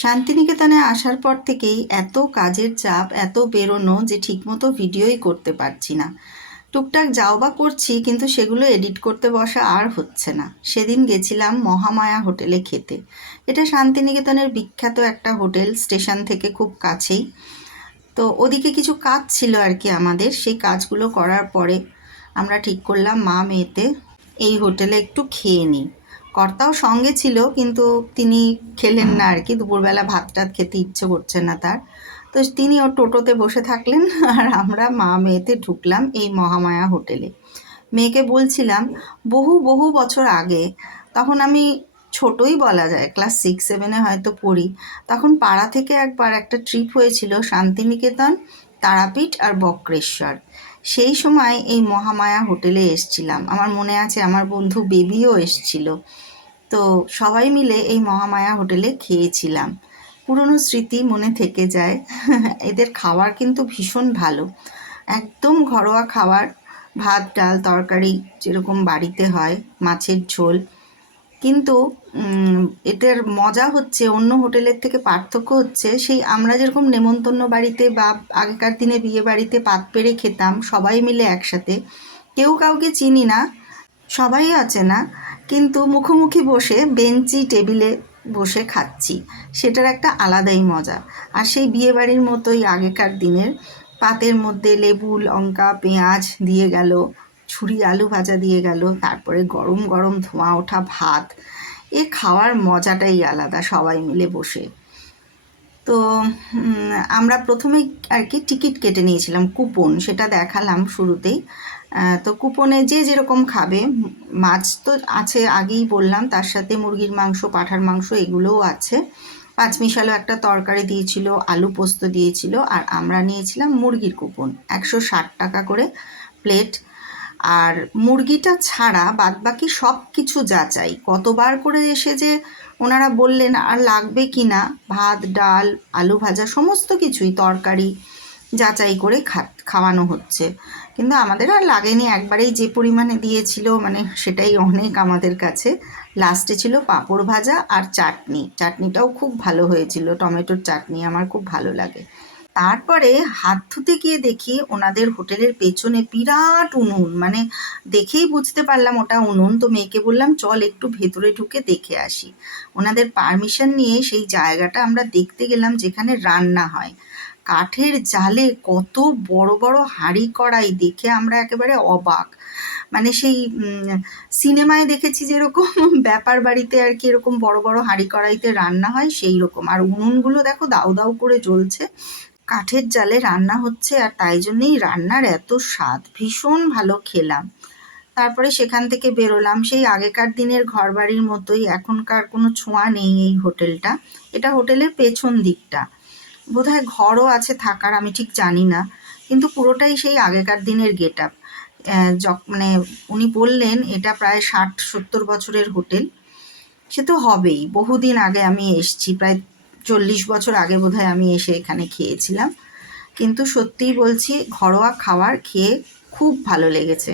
শান্তিনিকেতনে আসার পর থেকেই এত কাজের চাপ, এত বেরোনো যে ঠিকমতো ভিডিওই করতে পারছি না। টুকটাক যাও বা করছি, কিন্তু সেগুলো এডিট করতে বসা আর হচ্ছে না। সেদিন গেছিলাম মহামায়া হোটেলে খেতে। এটা শান্তিনিকেতনের বিখ্যাত একটা হোটেল, স্টেশন থেকে খুব কাছেই। তো ওদিকে কিছু কাজ ছিল আর কি আমাদের, সেই কাজগুলো করার পরে আমরা ঠিক করলাম মা মেয়েতে এই হোটেলে একটু খেয়ে নিই। কর্তাও সঙ্গে ছিল, কিন্তু তিনি খেলেন না আর কি, দুপুরবেলা ভাত টাত খেতে ইচ্ছে করছে না তার। তো তিনি ওর টোটোতে বসে থাকলেন আর আমরা মা মেয়েতে ঢুকলাম এই মহামায়া হোটেলে। মেয়েকে বলছিলাম বহু বহু বছর আগে, তখন আমি ছোটই বলা যায়, ক্লাস 6-7-এ হয়তো পড়ি, তখন পাড়া থেকে একবার একটা ট্রিপ হয়েছিল শান্তিনিকেতন, তারাপীঠ আর বক্রেশ্বর। সেই সময় এই মহামায়া হোটেলে এসছিলাম। আমার মনে আছে আমার বন্ধু বেবিও এসছিল। তো সবাই মিলে এই মহামায়া হোটেলে খেয়েছিলাম। পুরনো স্মৃতি মনে থেকে যায়। এদের খাবার কিন্তু ভীষণ ভালো, একদম ঘরোয়া খাবার। ভাত ডাল তরকারি যেরকম বাড়িতে হয়, মাছের ঝোল। কিন্তু এটার মজা হচ্ছে, অন্য হোটেলের থেকে পার্থক্য হচ্ছে, সেই আমরা যেরকম নেমন্তন্ন বাড়িতে বা আগেকার দিনে বিয়ে বাড়িতে পাত পেড়ে খেতাম সবাই মিলে একসাথে, কেউ কাউকে চিনি না, সবাই আছে না, কিন্তু মুখোমুখি বসে বেঞ্চি টেবিলে বসে খাচ্ছি, সেটার একটা আলাদাই মজা। আর সেই বিয়েবাড়ির মতোই আগেকার দিনের, পাতের মধ্যে লেবু লঙ্কা পেঁয়াজ দিয়ে গেল, ছুরি আলু ভাজা দিয়ে গেল, তারপরে গরম গরম ধোঁয়া ওঠা ভাত। এ খাওয়ার মজাটাই আলাদা সবাই মিলে বসে। তো আমরা প্রথমেই আর কি টিকিট কেটে নিয়েছিলাম, কুপন সেটা দেখালাম শুরুতেই। তো কুপনে যে যেরকম খাবে, মাছ তো আছে আগেই বললাম, তার সাথে মুরগির মাংস পাঁঠার মাংস এগুলোও আছে। পাঁচমিশালো একটা তরকারি দিয়েছিল, আলু পোস্ত দিয়েছিল, আর আমরা নিয়েছিলাম মুরগির কুপন, 160 টাকা করে প্লেট। আর মুরগিটা ছাড়া বাদবাকি সব কিছু যাচাই, কতবার করে এসে যে ওনারা বললেন আর লাগবে কি না, ভাত ডাল আলু ভাজা সমস্ত কিছুই তরকারি যাচাই করে খাওয়ানো হচ্ছে। কিন্তু আমাদের আর লাগেনি, একবারেই যে পরিমাণে দিয়েছিল মানে সেটাই অনেক আমাদের কাছে। লাস্টে ছিল পাঁপড় ভাজা আর চাটনি, চাটনিটাও খুব ভালো হয়েছিল, টমেটোর চাটনি আমার খুব ভালো লাগে। তারপরে হাত ধুতে গিয়ে দেখি ওনাদের হোটেলের পেছনে বিরাট উনুন, মানে দেখেই বুঝতে পারলাম ওটা উনুন। তো মেয়েকে বললাম চল একটু ভেতরে ঢুকে দেখে আসি। ওনাদের পারমিশন নিয়ে সেই জায়গাটা আমরা দেখতে গেলাম যেখানে রান্না হয়। কাঠের জালে কত বড় বড় হাঁড়ি কড়াই, দেখে আমরা একেবারে অবাক। মানে সেই সিনেমায় দেখেছি যেরকম ব্যাপার বাড়িতে আর কি এরকম বড় বড় হাঁড়ি কড়াইতে রান্না হয়, সেই রকম। আর উনুনগুলো দেখো দাউ দাউ করে জ্বলছে, কাঠের জালে রান্না হচ্ছে, আর তাই জন্যেই রান্নার এত স্বাদ, ভীষণ ভালো খেলাম। তারপরে সেখান থেকে বেরোলাম, সেই আগেকার দিনের ঘরবাড়ির মতোই, এখনকার কোনো ছোঁয়া নেই এই হোটেলটা। এটা হোটেলের পেছন দিকটা, বোধহয় ঘরও আছে থাকার, আমি ঠিক জানি না, কিন্তু পুরোটাই সেই আগেকার দিনের গেট আপ। মানে উনি বললেন এটা প্রায় 60-70 বছরের হোটেল। সে তো হবেই, বহুদিন আগে আমি এসছি, প্রায় 40 বছর আগে বোধহয় আমি এসে এখানে খেয়েছিলাম। কিন্তু সত্যিই বলছি, ঘরোয়া খাবার খেয়ে খুব ভালো লেগেছে।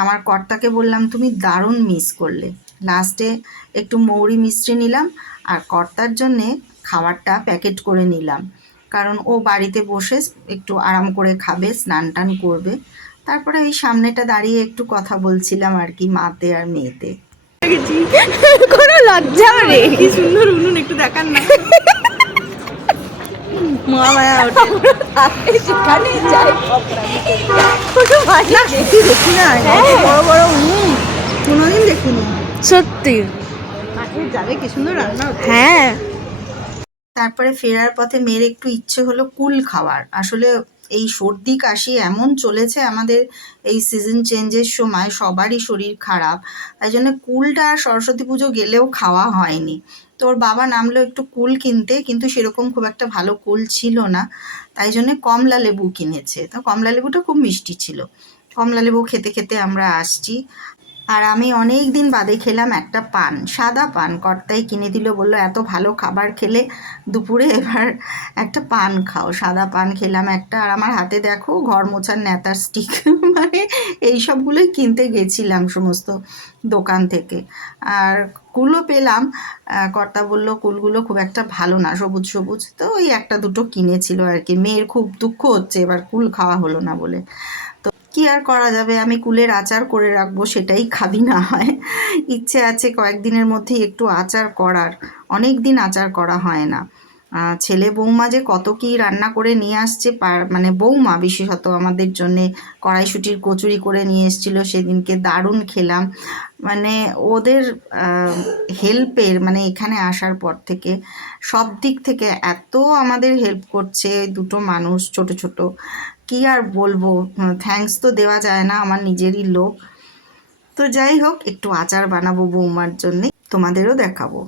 আমার কর্তাকে বললাম তুমি দারুণ মিস করলে। লাস্টে একটু মৌরি মিষ্টি নিলাম, আর কর্তার জন্যে খাবারটা প্যাকেট করে নিলাম, কারণ ও বাড়িতে বসে একটু আরাম করে খাবে, স্নান টান করবে। তারপরে ওই সামনেটা দাঁড়িয়ে একটু কথা বলছিলাম আর কি, মাতে আর মেয়েতে। কোনো লজ্জা নেই। কি সুন্দর উনুন, একটু দেখান না। মহামায়া হোটেল সেখানে যাই না, সত্যি দেখি না, এত বড় বড় উনুন কোনোদিন দেখিনি। সত্যি কাঠের জালে কি সুন্দর রান্না হচ্ছে। হ্যাঁ। তারপরে ফেরার পথে মেয়ের একটু ইচ্ছে হলো কুল খাওয়ার। আসলে এই সর্দি কাশি এমন চলেছে আমাদের, এই সিজন চেঞ্জের সময় সবারই শরীর খারাপ, তাই জন্য কুলটা সরস্বতী পুজো গেলেও খাওয়া হয়নি। তো ওর বাবা নামলো একটু কুল কিনতে, কিন্তু সেরকম খুব একটা ভালো কুল ছিল না, তাই জন্যে কমলা লেবু কিনেছে। তো কমলা লেবুটা খুব মিষ্টি ছিল। কমলা লেবু খেতে খেতে আমরা আসছি। আর আমি অনেক দিন বাদে খেলাম একটা পান, সাদা পান। কর্তাই কিনে দিল, বললো এত ভালো খাবার খেলে দুপুরে এবার একটা পান খাও। সাদা পান খেলাম একটা। আর আমার হাতে দেখো ঘর মোছার ন্যাতার স্টিক মানে এই সবগুলোই কিনতে গেছিলাম সমস্ত দোকান থেকে। আর কুলও পেলাম। কর্তা বলল কুলগুলো খুব একটা ভালো না, সবুজ সবুজ, তো ওই একটা দুটো কিনেছিল আর কি। মেয়ের খুব দুঃখ হচ্ছে এবার কুল খাওয়া হলো না বলে। তো কি আর করা যাবে, আমি কুলের আচার করে রাখবো, সেটাই খাবি না হয়। ইচ্ছে আছে কয়েকদিনের মধ্যেই একটু আচার করার, অনেক দিন আচার করা হয় না। ছেলে বৌমা যে কত কী রান্না করে নিয়ে আসছে, মানে বৌমা বিশেষত আমাদের জন্যে কড়াইশুঁটির কচুরি করে নিয়ে এসেছিলো সেদিনকে, দারুণ খেলাম। মানে ওদের হেল্পের, মানে এখানে আসার পর থেকে সব দিক থেকে এত আমাদের হেল্প করছে দুটো মানুষ, ছোট ছোট, কি আর বলবো। থ্যাঙ্কস তো দেওয়া যায় না, আমার নিজেরই লোক। তো যাই হোক, একটু আচার বানাবো বৌমার জন্যে, তোমাদেরও দেখাবো।